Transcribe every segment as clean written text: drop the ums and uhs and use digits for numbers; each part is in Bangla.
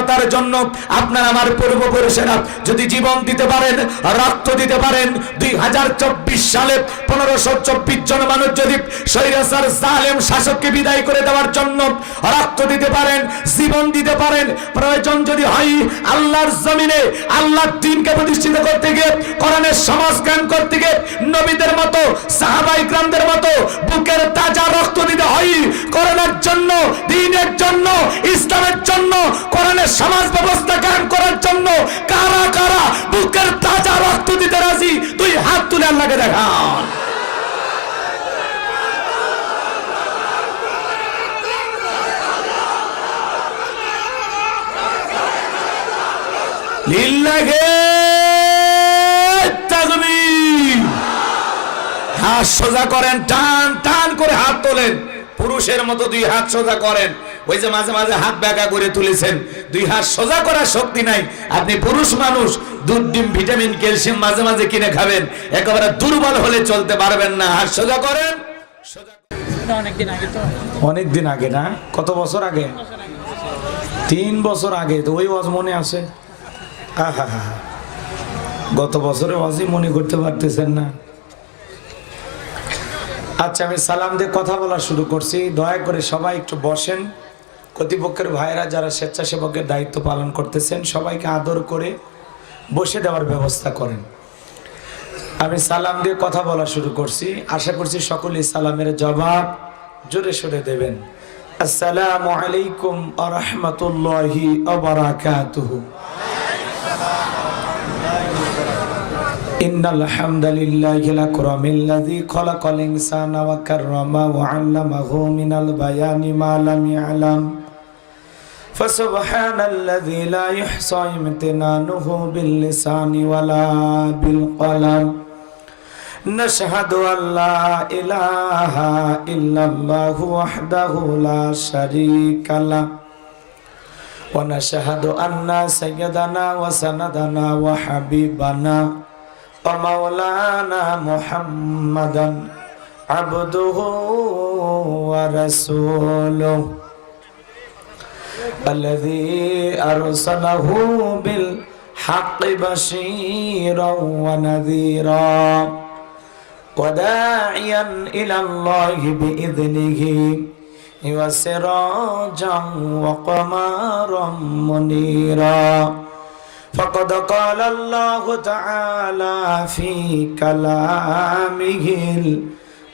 স্বাধীনতার জন্য আপনার আমার পূর্বপুরুষেরা যদি জীবন দিতে পারেন, রক্ত দিতে পারেন, 2024 সালে 1524 জন মানুষ যদি স্বৈরাচার জালেম শাসককে বিদায় করে দেওয়ার জন্য রক্ত দিতে পারেন, জীবন দিতে পারেন, প্রয়োজন যদি হয় আল্লাহর জমিনে আল্লাহর দ্বীনকে প্রতিষ্ঠিত করতে গিয়ে, কোরআনের সমাজ কায়েম করতে গিয়ে নবীদের মতো সাহাবায়ে কিরামদের মতো বুকের তাজা রক্ত দিতে হয় কোরআনের জন্য, দ্বীনের জন্য, ইসলামের জন্য, কোরআনের সমাজ ব্যবস্থা কায়েম করার জন্য কারা কারা বুকের তাজা রক্ত দিতে রাজি? তুই হাত তুলে আল্লাহকে দেখান। লিল্লাহি তাকবীর। হাত সোজা করেন, টান টান করে হাত তোলেন, পুরুষের মতো 2 হাত সোজা করেন। ওই যে মাঝে মাঝে হাত ব্যাকা করে তুলেছেন, 2 হাত সোজা করার শক্তি নাই। আপনি পুরুষ মানুষ, দুধ, ডিম, ভিটামিন, ক্যালসিয়াম মাঝে মাঝে কিনে খাবেন, একেবারে দুর্বল হলে চলতে পারবেন না। হাত সোজা করেন। অনেক দিন আগে না? কত বছর আগে? 3 বছর আগে। তো ওই ওয়াজ মনে আছে? গত বছরে ওয়াজই মনে করতে পারতেছেন না। আচ্ছা, আমি সালাম দিয়ে কথা বলা শুরু করছি। দয়া করে সবাই একটু বসেন। কর্তৃপক্ষের ভাইরা যারা স্বেচ্ছাসেবকের দায়িত্ব পালন করতেছেন সবাইকে আদর করে বসে দেওয়ার ব্যবস্থা করেন। আমি সালাম দিয়ে কথা বলা শুরু করছি, আশা করছি সকলেই সালামের জবাব জোরে সোরে দেবেন। আসসালামু আলাইকুম ওয়া রাহমাতুল্লাহি ওয়া বারাকাতুহু। ইন্নাল হামদালিল্লাহিল আকরামিল্লাযী খালাকাল ইনসানা ওয়া কাররামা ওয়া 'আল্লামাহু মিনাল বায়ানি মা লাম ইয়ালাম। ফাসুবহানাল্লাযী লা ইহসা ইমতিনানুহু বিল লিসানি ওয়ালা বিল কলাম। নাশহাদু আল্লা ইলাহা ইল্লাল্লাহু ওয়াহদাহু লা শারীকা লাহু ওয়া নাশহাদু আন্না সাইয়্যিদানা ওয়া সানাদানা ওয়া হাবিবানা ওয়া মাওলানা মুহাম্মাদান আবদুহু ওয়া রাসূলুহু আল্লাযী আরসালাহু বিল হাক্কি বাশীরান ওয়া নাযীরা ওয়া দাঈয়ান ইলাল্লাহি বিইذনিহি ওয়া সিরাজান ওয়া কমারান মুনীরা। فقد قال الله تعالى في كلامه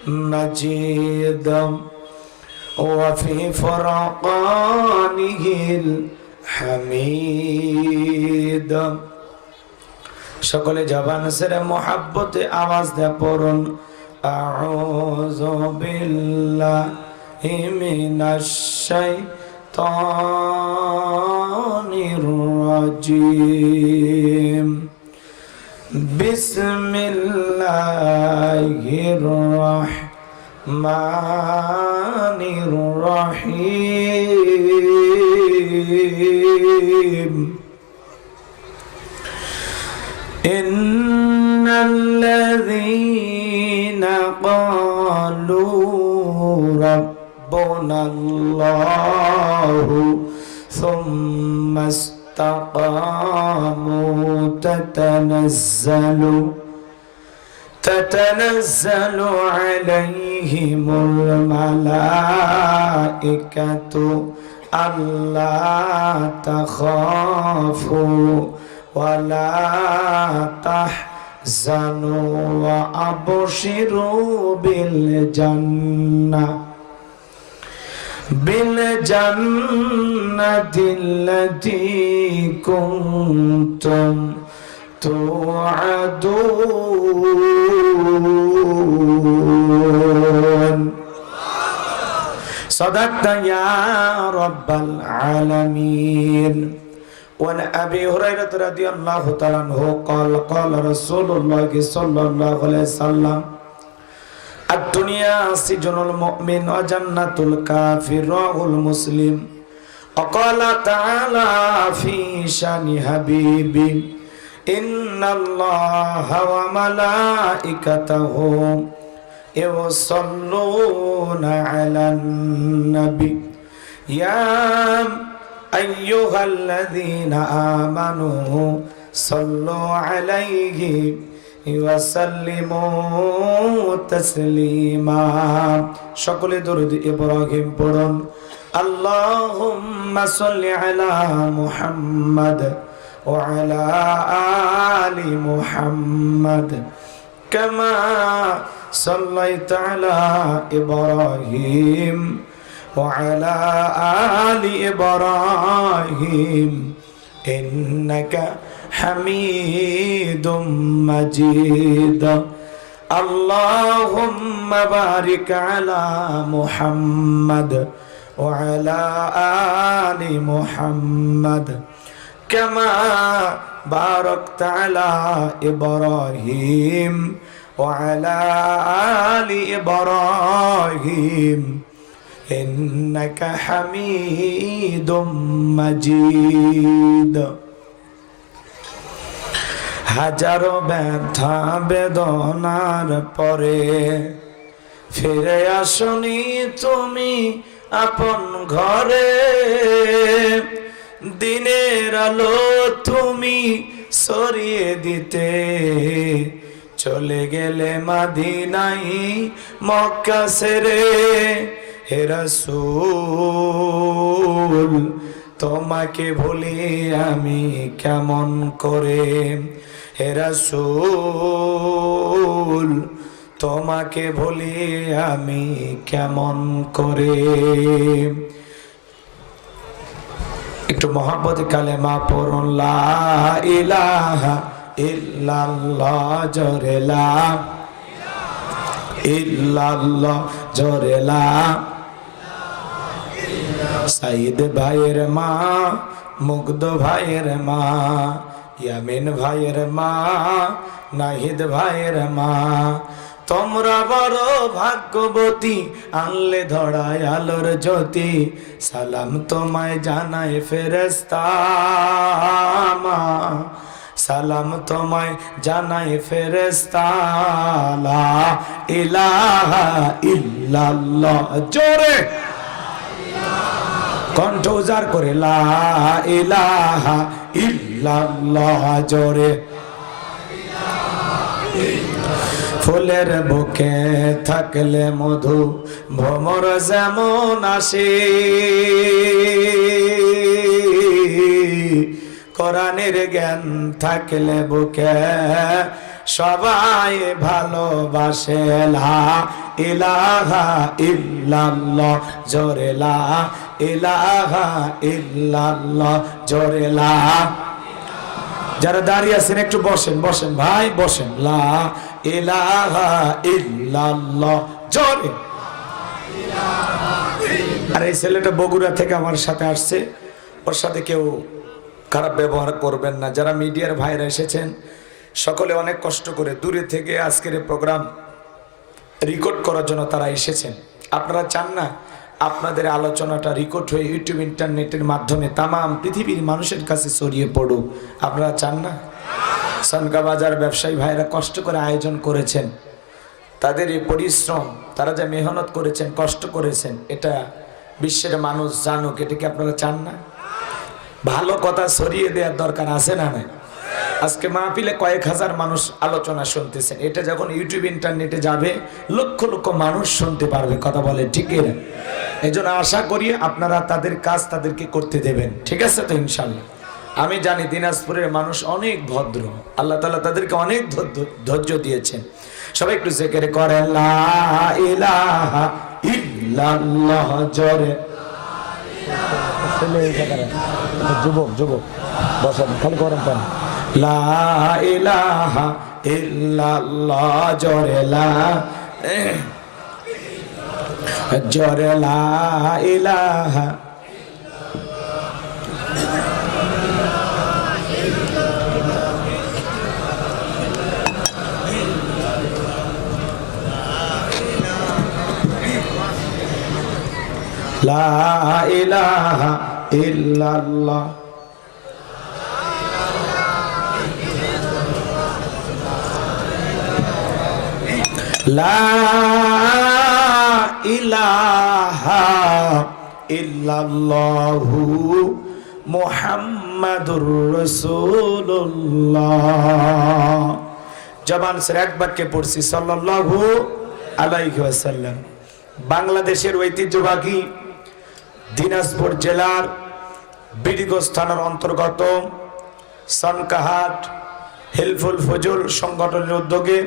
المجيد وفي فرقانه الحميد। সকলে জবান ছেড়ে মোহাব্বতে আওয়াজ দিয়ে পড়ুন, আউযু বিল্লাহি মিনাশ শাইতানির রাজিম। বিসমিল্লাহির রাহমানির রাহিম। ইন্নাল্লাযীনা ক্বালু রাব্বুনাল্লাহু সুম্মা ইসতাকামু তাতানাজ্জালু আলাইহিমুল মালাইকাতু আল্লা তাখাফু ওয়া লা তাহজানু ওয়া আবশিরু বিল জান্নাতিল্লাতী কুনতুম তুআদুন। সাদাকতা ইয়া রাব্বাল আলামিন। وعن أبي هريرة رضي الله تعالى عنه قال قال رسول الله صلى الله عليه وسلم الدنيا سجن المؤمن وجنة الكافر رواه مسلم. وقال تعالى في شان حبيبي إن الله وملائكته يصلون على النبي يا আইয়ুহাল্লাযীনা আমানু সাল্লু আলাইহি ওয়া সাল্লিমু তাসলিমা। সকলে দরুদ ইব্রাহিম পড়ুন। আল্লাহুম্মা সাল্লি আলা মুহাম্মাদ ওয়া আলা আলি মুহাম্মাদ কামা সাল্লাইতা আলা ইব্রাহিম ওয়া আলা আলি ইব্রাহিম ইন্নাকা হামিদুম মাজিদ। আল্লাহুম্মা বারিক আলা মুহাম্মাদ ওয়া আলা আলি মুহাম্মাদ কামা বারাকতা আলা ইব্রাহিম ওয়া আলা আলি ইব্রাহিম ইন্নাকা হামিদুম মাজিদ। হাজারো ব্যথা বেদনার পরে ফিরে আসনি তুমি আপন ঘরে। দিনের আলো তুমি সরিয়ে দিতে চলে গেলে মদিনাই মক্কা ছেড়ে। হে রাসূল তোমাকে ভুলি আমি কেমন করে। হে রাসূল তোমাকে ভুলি আমি কেমন করে। একটু মহব্বত কালেমা পড়ুন। লা ইলাহা ইল্লাল্লাহ জোরে লা ইল্লাল্লাহ জোরে লা। সাইদ ভাইয়ের মা, মুগ্ধ ভাইয়ের মা, ইয়ামিন ভাইয়ের মা, নাহিদ ভাইয়ের মা, তোমরা বড় ভাগ্যবতী, আনলে ধরায় আলোর জ্যোতি। সালাম তোমায় জানায় ফেরেশতা মা, সালাম তোমায় জানায় ফেরেশতা। লা ইলাহা ইল্লাল্লাহ জোরে কণ্ঠ উজাড় করে লা ইলাহা ইল্লাল্লাহ জোরে। ফুলের বুকে থাকলে মধু ভ্রমর যেমন আসে, কোরআনের জ্ঞান থাকলে বুকে সবাই ভালোবাসে। লা ইলাহা ইল্লাল্লাহ জোরে লা ইলাহা ইল্লাল্লাহ জোরে লা। যারা দাঁড়িয়ে আছেন একটু বসেন, বসেন ভাই বসেন। লা ইলাহা ইল্লাল্লাহ জোরে। আর এই ছেলেটা বগুড়া থেকে আমার সাথে আসছে, ওর সাথে কেউ খারাপ ব্যবহার করবেন না। যারা মিডিয়ার ভাইরা এসেছেন সকলে অনেক কষ্ট করে দূরে থেকে আজকের এই প্রোগ্রাম রেকর্ড করার জন্য তারা এসেছেন। আপনারা চান না আপনাদের আলোচনাটা রেকর্ড হয়ে ইউটিউব ইন্টারনেটের মাধ্যমে তামাম পৃথিবীর মানুষের কাছে ছড়িয়ে পড়ুক? আপনারা চান না? সনকা বাজার ব্যবসায়ী ভাইরা কষ্ট করে আয়োজন করেছেন, তাদের এই পরিশ্রম, তারা যে মেহনত করেছেন, কষ্ট করেছেন, এটা বিশ্বের মানুষ জানুক। এটা কি আপনারা চান না? ভালো কথা ছড়িয়ে দেওয়ার দরকার আছে না নাই? আজকে মাহফিলে কয়েক হাজার মানুষ আলোচনা শুনতেছেন, এটা যখন ইউটিউব ইন্টারনেটে যাবে লক্ষ লক্ষ মানুষ শুনতে পারবে। কথা বলে ঠিক না? এই জন্য আশা করি আপনারা তাদের কাজ তাদেরকে করতে দেবেন, ঠিক আছে তো? ইনশাল্লাহ। আমি জানি দিনাজপুরের মানুষ অনেক ভদ্র, আল্লাহ তাআলা তাদেরকে অনেক ধৈর্য দিয়েছেন। সবাই একটু জিকির করেন লা ইলাহা ইল্লাল্লাহ জোরে। যুবক যুবক বসেন, খালি গরম পানি। লা ইলাহা ইল্লাল্লাহ জোরে লা জোরে লা ইলাহা লা ইলাহা ইল্লাল্লাহ লা ইলাহা ইল্লাল্লাহু মুহাম্মাদুর রাসূলুল্লাহ। জবান সে এক বাক্যে পড়ছি সাল্লাল্লাহু আলাইহি ওয়াসাল্লাম। বাংলাদেশের ঐতিহ্যবাহী দিনাজপুর জেলার বিডিগঞ্জ থানার অন্তর্গত সনকাহাট হেলফুল ফজল সংগঠনের উদ্যোগে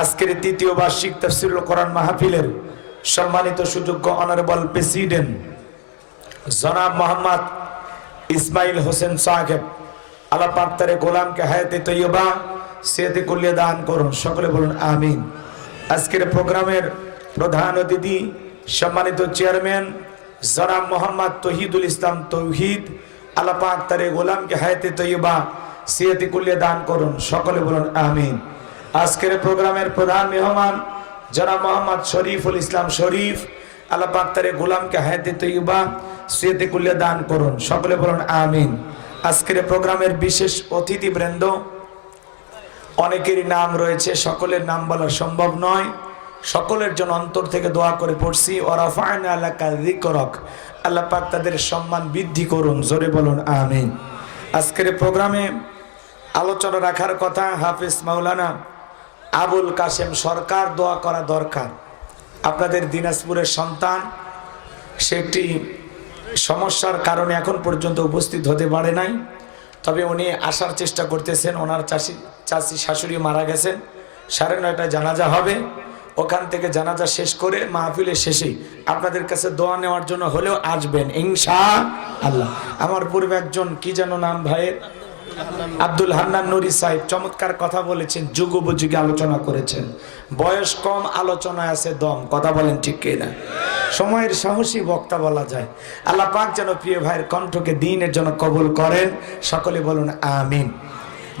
আজকের তৃতীয় বার্ষিক তাফসীরুল কোরআন মাহফিলের সম্মানিত সুযোগ্য অনারেবল প্রেসিডেন্ট জনাব মোহাম্মদ ইসমাইল হোসেন সাহেব, আল্লাহ পাক তার গোলামকে হায়াতে তৈয়বা সেহতে কুল্লিয়া দান করুন, সকলে বলুন আমিন। আজকের প্রোগ্রামের প্রধান অতিথি সম্মানিত চেয়ারম্যান জনাব মোহাম্মদ তৌহিদুল ইসলাম তৌহিদ, আল্লাহ পাক তার গোলামকে হায়াতে তৈয়বা সেহতে কুল্লিয়া দান করুন, সকলে বলুন আমিন। আজকের প্রোগ্রামের প্রধান মেহমান জনাব মোহাম্মদ শরীফুল ইসলাম শরীফ, আল্লাহ পাক তার গোলামকে হায়াতে তৈয়বা সেহতে কুল্লিয়া দান করুন, সকলে বলুন আমিন। আজকের প্রোগ্রামের বিশেষ অতিথিবৃন্দ, অনেকেরই নাম রয়েছে, সকলের নাম বলা সম্ভব নয়, সকলের জন্য অন্তর থেকে দোয়া করে পড়ছি ওয়ারাফা'না লাকা যিকরাক, আল্লাহ পাক তাদের সম্মান বৃদ্ধি করুন, জোরে বলুন আমিন। আজকের প্রোগ্রামে আলোচনা রাখার কথা হাফেজ মাওলানা আবুল কাশেম সরকার। দোয়া করা দরকার। আপনাদের দিনাজপুরের সন্তান, সে একটি সমস্যার কারণে এখন পর্যন্ত উপস্থিত হতে পারে নাই, তবে উনি আসার চেষ্টা করতেছেন। ওনার চাচি শাশুড়ি মারা গেছেন, 9:30 জানাজা হবে। ওখান থেকে জানাজা শেষ করে মাহফিলের শেষেই আপনাদের কাছে দোয়া নেওয়ার জন্য হলেও আসবেন ইনশাআল্লাহ। আমার পূর্বে একজন কি যেন নাম ভাইয়ের, আব্দুল হান্নান নুরি সাহেব চমৎকার কথা বলেছেন, যুগোপযোগী আলোচনা করেছেন। বয়স কম, আলোচনায় আছে দম, কথা বলেন ঠিক কিনা? সময়ের সাহসী বক্তা বলা যায়। আল্লাহ পাক যেন প্রিয় ভাইয়ের কণ্ঠকে দিনের জন্য কবুল করেন, সকলে বলুন আমিন।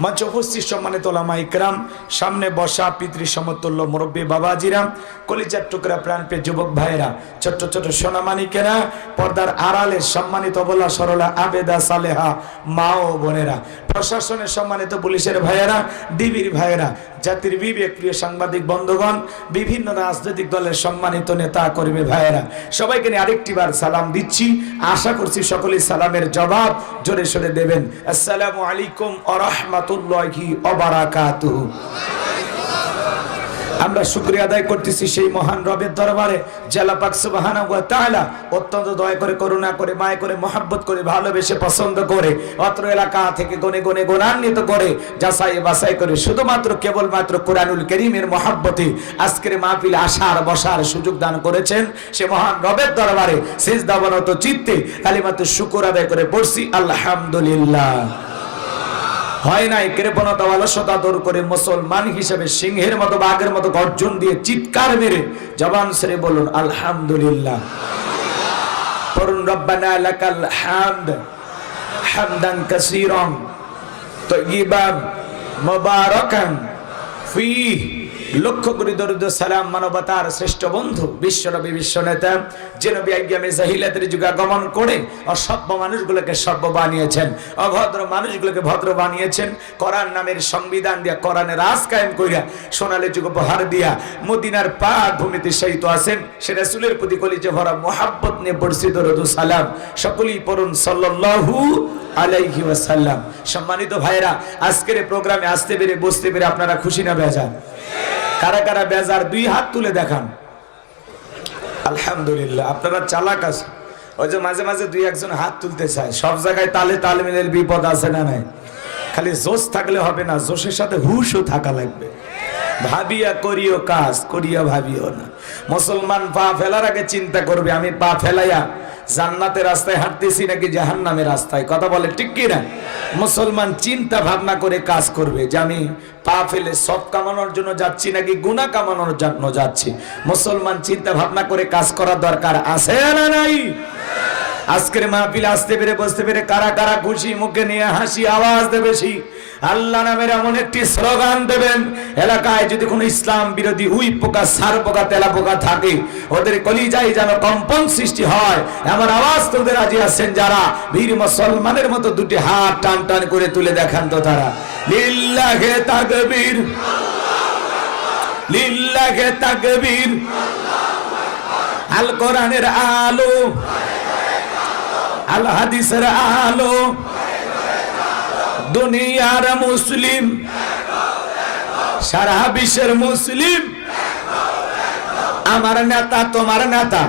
মঞ্চ উপস্থিত সম্মানিত ওলামা ইকরাম, সামনে বসা পিতৃ সমতুল্য মুরব্বী বাবাজিরা, কলিজার টুকরা প্রাণপ্রিয় যুবক ভাইয়েরা, ছোট্ট ছোট সোনামানিকেরা, পর্দার আড়ালের সম্মানিত অবলা সরলা আবেদা সালেহা মা ও বোনেরা, প্রশাসনের সম্মানিত পুলিশের ভাইয়েরা, ডিবির ভাইয়েরা, জাতির বিবেক প্রিয় সাংবাদিক বন্ধুগণ, বিভিন্ন রাজনৈতিক দলের সম্মানিত নেতা কর্মী ভাইয়েরা, সবাইকে নিয়ে আরেকটি বার সালাম দিচ্ছি। আশা করছি সকলেই সালামের জবাব জোরে সোরে দেবেন। আসসালামু আলাইকুম ওয়া রাহমাতুল্লাহি ওয়া বারাকাতুহু। আমরা শুকরিয়া আদায় করতেছি সেই মহান রবের দরবারে, যে আল্লাহ পাক সুবহানাহু ওয়া তাআলা অত্যন্ত দয়া করে, করুণা করে, মায়া করে, মহব্বত করে, ভালোবেসে, পছন্দ করে, অত্র এলাকা থেকে গনে গনে গুণান্বিত করে, যাচাই বাছাই করে, শুধুমাত্র কেবলমাত্র কোরআনুল কারীমের মহব্বতে আজকের মাহফিলে আসার বসার সুযোগ দান করেছেন। সে মহান রবের দরবারে সিজদাবনত চিত্তে কালিমাতু শুকর আদায় করে পড়ছি আলহামদুলিল্লাহ। হয় নাই কৃপণতা অলসতা দূর করে মুসলমান হিসেবে সিংহের মতো বাঘের মতো গর্জন দিয়ে চিৎকার মেরে জবান ছেড়ে বলুন আলহামদুলিল্লাহ। পড়ুন রব্বানা লাকাল হামদ হামদান কাসীরান তাইয়িবান মুবারাকান ফীহ। লক্ষ কোটি দরুদ সালাম মানবতার শ্রেষ্ঠ বন্ধু বিশ্বনবী বিশ্বনেতা, যে নবী আইয়ামে জাহিলিয়াতের যুগে আগমন করে অসভ্য মানুষগুলোকে সভ্য বানিয়েছেন, অভদ্র মানুষগুলোকে ভদ্র বানিয়েছেন, কোরআন নামের সংবিধান দিয়া, কোরআনের রাজ কায়েম কইরা, সোনালী যুগ উপহার দিয়া মদিনার পাক ভূমিতে শায়িত আছেন। সে রাসূলের প্রতি কলিজা ভরা মুহাব্বত নিয়ে পড়ছি দরুদ সালাম। সকলেই পড়ুন সাল্লাল্লাহু আলাইহি ওয়াসাল্লাম। সম্মানিত ভাইরা, আজকের প্রোগ্রামে আসতে পেরে বসতে পেরে আপনারা খুশি না বেজার? কারা কারা বেজার দুই হাত তুলে দেখান। আলহামদুলিল্লাহ, আপনারা চালাক আছে। ওই যে মাঝে মাঝে দুই একজন হাত তুলতে চায়, সব জায়গায় তালে তাল মিলের বিপদ আছে না নাই? খালি জোশ থাকলে হবে না, জোশের সাথে হুশও থাকা লাগবে। ভাবিয়া করিও কাজ, করিয়া ভাবিও না। মুসলমান পা ফেলার আগে চিন্তা করবে আমি পা ফেলাইয়া জান্নাতের রাস্তায় হাঁটতেছি নাকি জাহান্নামের রাস্তায়, কথা বলে ঠিক কি না? মুসলমান চিন্তা ভাবনা করে কাজ করবে যে আমি পা ফেলে সব কামানোর জন্য যাচ্ছি নাকি গুনাহ কামানোর জন্য যাচ্ছি। মুসলমান চিন্তা ভাবনা করে কাজ করার দরকার আছে না নাই? আজকের মাহফিলে আসতে পেরে বসতে পেরে কারা কারা খুশি, মুখে নিয়ে হাসি আওয়াজ দেবে বেশি। আল্লাহ নামের এমন একটি স্লোগান দেবেন, এলাকায় যদি কোনো ইসলাম বিরোধী উই পোকা, সার পোকা, তেলা পোকা থাকে, ওদের কলিজায় যেন কম্পন সৃষ্টি হয়। এমন আওয়াজ তোদের রাজি আছেন যারা? বীর মুসলমানের মতো দুটি হাত টান টান করে তুলে দেখান তো তারা। লিল্লাহে তাকবীর, লিল্লাহে তাকবীর। আল কোরআনের আলো, আল হাদিসের আলো, দুনিয়ার মুসলিম, সারা বিশ্বের মুসলিম, আমার নেতা তোমার নেতা,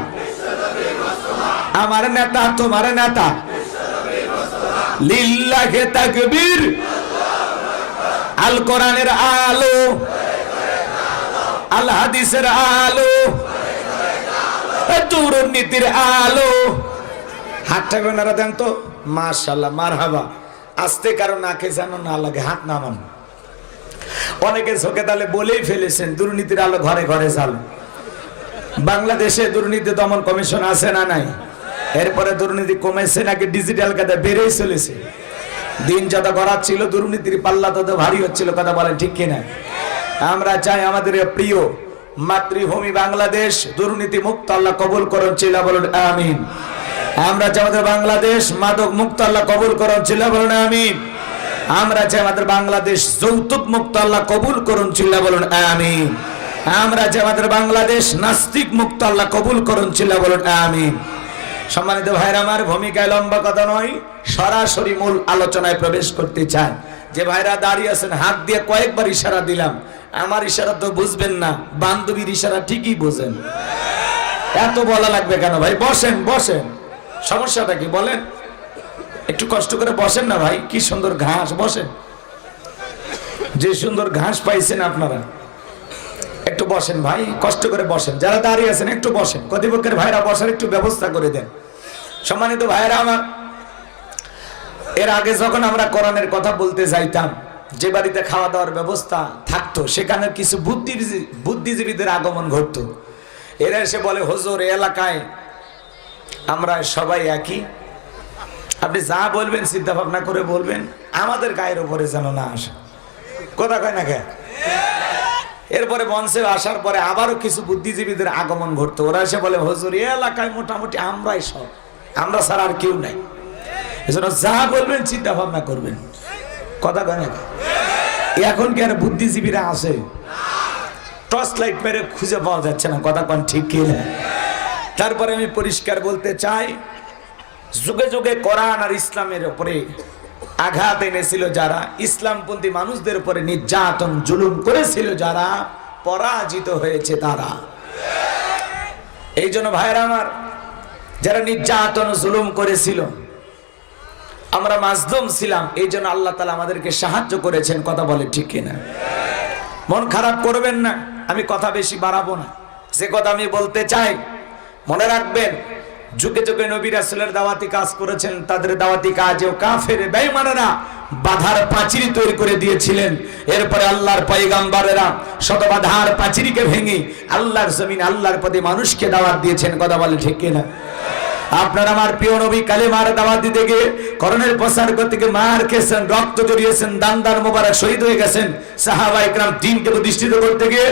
আমার নেতা তোমার নেতা, লিল্লাহে তাকবীর, আল কোরআনের আলো, আল হাদিসের আলো, দুর্নীতির আলো। হাতটা বেনারা দেন তো, মাশাআল্লাহ, মারহাবা। আস্তে কারো নাকে যেন না লাগে, হাত নামান। অনেকে চোখে তালে বলেই ফেলেছেন দুর্নীতির আলো ঘরে ঘরে জ্বালো। বাংলাদেশে দুর্নীতি দমন কমিশন আছে না নাই? এরপরে দুর্নীতি কমেছে নাকি ডিজিটাল কাদা বেড়েই চলেছে? দিন যত গড়াচ্ছিল দুর্নীতির পাল্লা তত ভারী হচ্ছিল, কথা বলেন ঠিক কিনা? আমরা চাই আমাদের প্রিয় মাতৃভূমি বাংলাদেশ দুর্নীতি মুক্ত আল্লাহ কবুল করুন, চিল্লা বলুন আমিন। আমরা চাই আমাদের বাংলাদেশ মাদক মুক্ত আল্লাহ কবুল করুন, চিল্লা বলুন আমিন। আমরা চাই আমাদের বাংলাদেশ যৌতুক মুক্ত আল্লাহ কবুল করুন, চিল্লা বলুন আমিন। আমরা চাই আমাদের বাংলাদেশ নাস্তিক মুক্ত আল্লাহ কবুল করুন, চিল্লা বলুন আমিন। সম্মানিত ভাইরা আমার, ভূমিকায় লম্বা কথা নয়, সরাসরি মূল আলোচনায় প্রবেশ করতে চাই। যে ভাইরা দাঁড়িয়ে আছেন, হাত দিয়ে কয়েকবার ইশারা দিলাম, আমার ইশারা তো বুঝবেন না, বান্ধবীর ইশারা ঠিকই বোঝেন। এত বলা লাগবে কেন ভাই? বসেন বসেন, সমস্যাটা কি বলেন? একটু কষ্ট করে বসেন না ভাই, কি সুন্দর ঘাস, বসেন। যে সুন্দর ঘাস পাইছেন আপনারা, একটু বসেন ভাই, কষ্ট করে বসেন। যারা দাঁড়িয়ে আছেন একটু বসেন, কর্তৃপক্ষের ভাইরা বসার একটু ব্যবস্থা করে দেন। সম্মানিত ভাইরা আমার, এর আগে যখন আমরা কোরআনের কথা বলতে যাইতাম, যে বাড়িতে খাওয়া দাওয়ার ব্যবস্থা থাকতো সেখানে কিছু বুদ্ধিজীবীদের আগমন ঘটতো। এরা এসে বলে, হুজুর এই এলাকায় আমরা সবাই একই, আপনি যা বলবেন চিন্তা ভাবনা করে বলবেন, আমাদের গায়ের উপরে যেন না আসে। কথা কয় না কে? এরপরে মঞ্চে আসার পরে আবারও কিছু বুদ্ধিজীবীদের আগমন ঘটতো। ওরা এসে বলে, হুজুর এই এলাকায় মোটামুটি আমরাই সব, আমরা ছাড়া আর কেউ নাই, এজন্য যা বলবেন চিন্তা ভাবনা করবেন। কথা কয় না? এখন কি আর বুদ্ধিজীবীরা আছে? টর্চ লাইট মেরে খুঁজে পাওয়া যাচ্ছে না, কথা কন ঠিক কি না? তারপরে আমি পরিষ্কার বলতে চাই, যুগে যুগে কোরআন আর ইসলামের উপরে আঘাত এনেছিল যারা, ইসলামপন্থী মানুষদের উপরে নির্যাতন জুলুম করেছিল যারা, পরাজিত হয়েছে তারা। এই জন্য ভাইরা আমার, যারা নির্যাতন জুলুম করেছিল, আমরা মাজলুম ছিলাম, এই জন্য আল্লাহ তাআলা আমাদেরকে সাহায্য করেছেন। কথা বলে ঠিক কিনা? মন খারাপ করবেন না, আমি কথা বেশি বাড়াবো না। যে কথা আমি বলতে চাই, মনে রাখবেন, যুগে যুগে নবী রাসূলের দাওয়াতি কাজ করেছেন, তাদের দাওয়াতি কাজেও কাফের বেঈমানেরা বাধার পাঁচিরি তৈরি করে দিয়েছিলেন। এরপরে আল্লাহর পয়গম্বরেরা শত বাধার পাঁচিরিকে ভেঙে আল্লাহর জমিনে আল্লাহর পথে মানুষকে দাওয়াত দিয়েছেন। কথা বলে ঠিক কিনা? আপনার আমার প্রিয় নবী কালেমার দাওয়াত দিতে গিয়ে করণের প্রচার করতে গিয়ে মার খেয়েছেন, রক্ত জড়িয়েছেন, দান মোবারক শহীদ হয়ে গেছেন। সাহাবায়ে কেরাম দ্বীনকে প্রতিষ্ঠিত করতে গিয়ে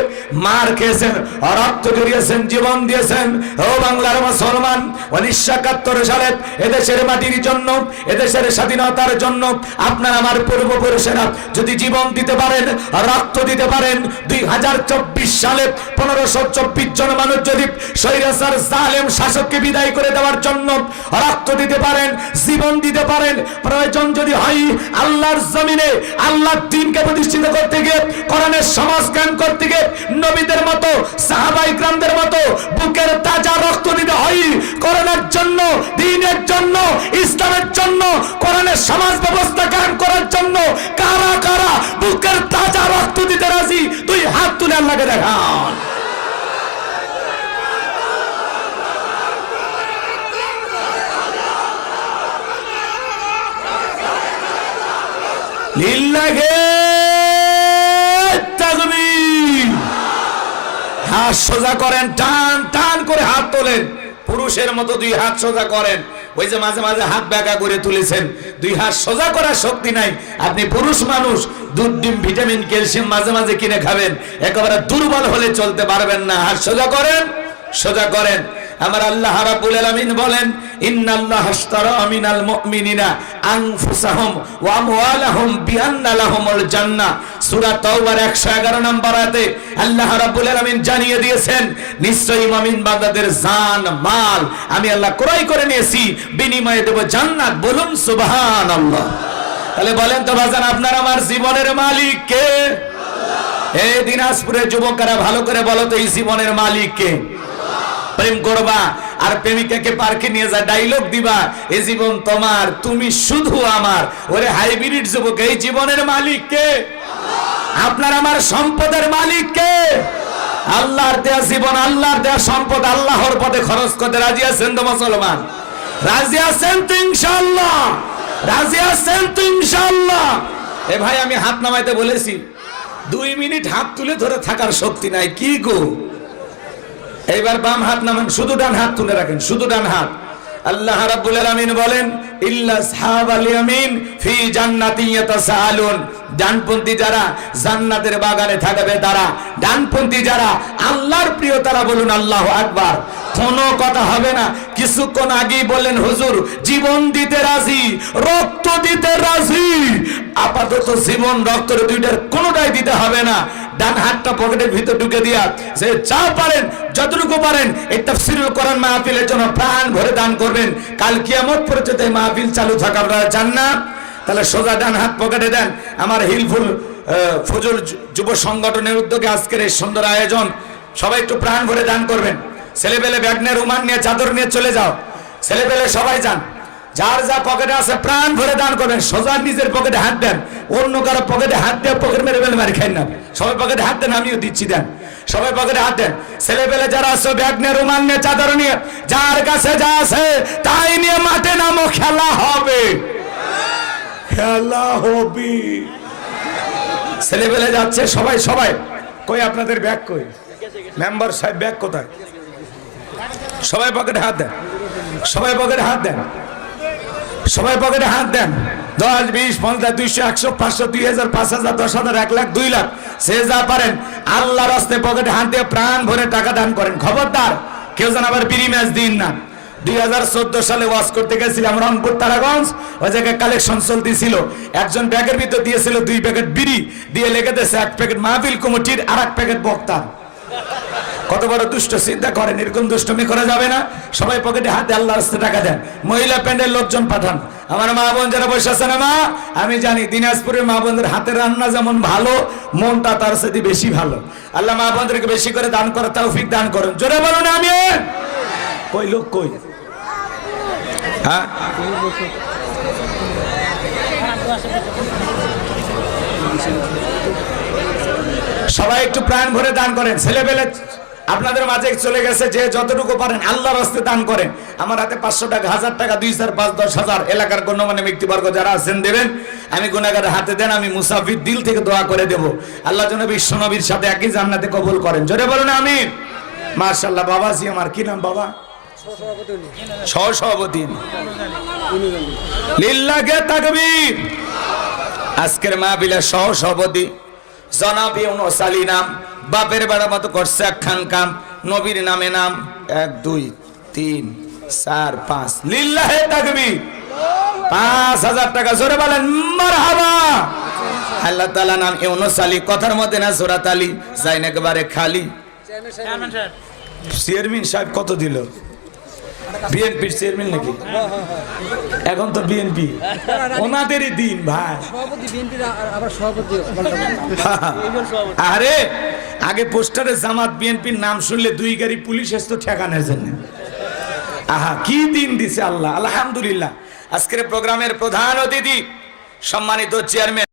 মার খেয়েছেন, রক্ত জড়িয়েছেন, জীবন দিয়েছেন। ও বাংলার মুসলমান, 1971 সালে এদেশের মাটির জন্য, এদেশের স্বাধীনতার জন্য আপনার আমার পূর্বপুরুষেরা যদি জীবন দিতে পারেন, রক্ত দিতে পারেন, 2024 সালে 1524 জন মানুষ যদি স্বৈরাচার জালেম শাসককে বিদায় করে দেওয়ার জন্য রক্ত দিতে পারেন, জীবন দিতে পারেন, প্রয়োজন যদি হয় আল্লাহর জমিনে আল্লাহর দ্বীনকে প্রতিষ্ঠিত করতে গিয়ে, কোরআনের সমাজ কায়েম করতে গিয়ে নবীদের মতো, সাহাবায়ে কেরামদের মতো বুকের তাজা রক্ত দিতে হয় কোরআনের জন্য, দ্বীনের জন্য, ইসলামের জন্য, কোরআনের সমাজ ব্যবস্থা কায়েম করার জন্য। কারা কারা বুকের তাজা রক্ত দিতে রাজি? দুই হাত তুলে আল্লাহকে দেখান। লিল্লাহে তাকবীর। হাত সোজা করেন, টান টান করে হাত তোলেন, পুরুষের মতো দুই হাত সোজা করেন। ওই যে মাঝে মাঝে হাত ব্যাকা করে তুলেছেন, দুই হাত সোজা করার শক্তি নাই। আপনি পুরুষ মানুষ, দুধ ডিম ভিটামিন ক্যালসিয়াম মাঝে মাঝে কিনে খাবেন, একেবারে দুর্বল হলে চলতে পারবেন না। হাত সোজা করেন, সোজা করেন। আমার আল্লাহ রাব্বুল আলামিন বলেন ইন্নাল্লাহা আশতারা মিনাল মুমিনিনা আনফুসাহুম ওয়া আমওয়ালাহুম বিআন্না লাহুমুল জান্নাহ। সূরা তাওবার 111 নম্বর আয়াতে আল্লাহ রাব্বুল আলামিন জানিয়ে দিয়েছেন নিশ্চয়ই মুমিন বান্দাদের জান মাল আমি আল্লাহ ক্রয় করে নিয়েছি, বিনিময়ে দেব জান্নাত। বলুন সুবহানাল্লাহ। তাহলে বলেন তো বাজান, আপনার আমার জীবনের মালিক কে? এই দিনাজপুরের যুবকেরা ভালো করে বলো তো, এই জীবনের মালিক কে? প্রেম করবা আর প্রেমিকাকে পার্কে নিয়ে যা ডায়লগ দিবা, এই জীবন তোমার, তুমি শুধু আমার। ওরে হাইব্রিড যুবক, এই জীবনের মালিক কে? আপনার আমার সম্পদের মালিক কে? আল্লাহর দেয়া জীবন, আল্লাহর দেয়া সম্পদ আল্লাহর পথে খরচ করতে রাজি আছেন তো মুসলমান? রাজি আছেন তো ইনশাআল্লাহ? রাজি আছেন তো ইনশাআল্লাহ? এ ভাই, আমি হাত নামাইতে বলেছি, 2 মিনিট হাত তুলে ধরে থাকার শক্তি নাই। কি গো, এইবার বাম হাত নামান, শুধু ডান হাত তুলে রাখেন, শুধু ডান হাত। আল্লাহ রাব্বুল আলামিন বলেন ইল্লা আসহাবাল ইয়ামিন ফি জান্নাতিন ইয়াতাসাআলুন। ডানপন্থী যারা জান্নাতের বাগানে থাকবে তারা, ডানপন্থী যারা আল্লাহর প্রিয় তারা। বলুন আল্লাহু আকবার। কোনো কথা হবে না। কিছুক্ষণ আগেই বললেন হুজুর জীবন দিতে রাজি, রক্ত দিতে রাজি। আপাতত জীবন রক্ত দুইটার কোনোটাই দিতে হবে না। ডান হাতটা পকেটের ভিতর ঢুকে দিয়া যে যা পারেন যতটুকু পারেন এই তাফসীরুল কোরআন মাহফিলের জন্য প্রাণ ভরে দান করবেন। কাল কিয়ামত পর্যন্ত এই মাহফিল চালু থাকা আপনারা চান না? তাহলে সোজা ডান হাত পকেটে দেন। আমার হিলফুল ফজল যুব সংগঠনের উদ্যোগে আজকের এই সুন্দর আয়োজন, সবাই একটু প্রাণ ভরে দান করবেন। ছেলেবেলে ব্যাগ নিয়ে, রুমাল নিয়ে, চাদর নিয়ে চলে যাও। ছেলেবেলে সবাই যান, যার যা পকেটে আছে প্রাণ ভরে দান করবেন। সোজা নিজের পকেটে হাত দেন, অন্য কারো পকেটে হাত দিয়ে পকেট মেরে বেলে মারি খাই না। সবাই পকেটে হাত দেন, আমিও দিচ্ছি, দেন। সবাই পকেটে হাত দেন। ছেলেবেলে যারা আছে ব্যাগ নিয়ে, রুমাল নিয়ে, চাদর নিয়ে, যার কাছে যা আছে তাই নিয়ে মাঠে নামো, খেলা হবে, খেলা হবে। ছেলেবেলে যাচ্ছে সবাই, সবাই কই আপনাদের ব্যাগ কই? মেম্বার সাহেব ব্যাগ কোথায়? সবাই পকেটে হাত দেন, সবাই পকেটে হাত দেন, সবাই পকেটে হাত দেন। 10, 20, 50, 200, 100, 500, 2000, 5000, 10,000, 1 লাখ, 2 লাখ, সে যা পারেন আল্লাহর রাস্তায় পকেটে হাত দিয়ে প্রাণ ভরে টাকা দান করেন। খবরদার কেউ যেন আবার বিড়ি ম্যাচ দিন না। 2014 সালে ওয়াজ করতে গেছিলাম রংপুর তারাগঞ্জ, ওই জায়গায় কালেকশন চলতেছিল। একজন ব্যাগের ভিতর দিয়েছিল 2 প্যাকেট বিড়ি, দিয়ে লেগে দিয়েছে 1 প্যাকেট মাহফিল কমিটির আর 1 প্যাকেট বক্তা। কত বড় দুষ্ট, চিন্তা করেন। এরকম দুষ্টমি করা যাবে না। সবাই পকেটে হাতে আল্লাহর রাস্তায় টাকা দেন। মহিলা প্যান্ডেল লোকজন পাঠান। আমার মা বোন যারা বসে আছে না, মা আমি জানি দিনাজপুরের মা বোনদের হাতের রান্না যেমন ভালো, মনটা তার সাথে বেশি ভালো। আল্লাহ মা বোনদেরকে বেশি করে দান করার তৌফিক দান করুন। জোরে বলুন আমিন। কই লোক কই? হ্যাঁ, সবাই একটু প্রাণ ভরে দান করেন। ছেলেবেলে আপনাদের মাঝে চলে গেছে, যে যতটুকু পারেন আল্লাহর রাস্তায় দান করেন। আমার হাতে 500 টাকা, 1000 টাকা, 2, 4, 5, 10,000 এলাকার গণ্যমান্য ব্যক্তিবর্গ যারা আছেন দেবেন। আমি গুনাহগারের হাতে দেন, আমি মুসাফির দিল থেকে দোয়া করে দেব। আল্লাহ যেন বিশ্ব নবীর সাথে একই জান্নাতে কবুল করেন। জোরে বলুন আমিন। মাশাআল্লাহ। বাবাজি আমার কি নাম বাবা? সহসভাপতি। লিল্লাহে তাকবীর। আজকের মাহফিলের সহসভাপতি জনাব ইউনুস আলী নাম, বাপের বেড়া মতো করছে একখান কাম, নবীর নামে নাম 1, 2, 3, 4, 5 লিল্লাহে তাকবীর। 5000 টাকা। জোরে বলেন মারহাবা। আল্লাহ তাআলা নাম ইউনুস আলী, কথার মধ্যে না জোরাত আলী, যাই না একেবারে খালি। চেয়ারম্যান সাহেব কত দিল? বিএনপির চেয়ারম্যান নাকি? এখন তো বিএনপি, ওনাদেরই দিন ভাই। আরে আগে পোস্টারে জামাত বিএনপির নাম শুনলে 2 গাড়ি পুলিশ আসতো ঠেকানোর জন্য। আহা কি দিন দিছে আল্লাহ, আলহামদুলিল্লাহ। আজকের প্রোগ্রামের প্রধান অতিথি সম্মানিত চেয়ারম্যান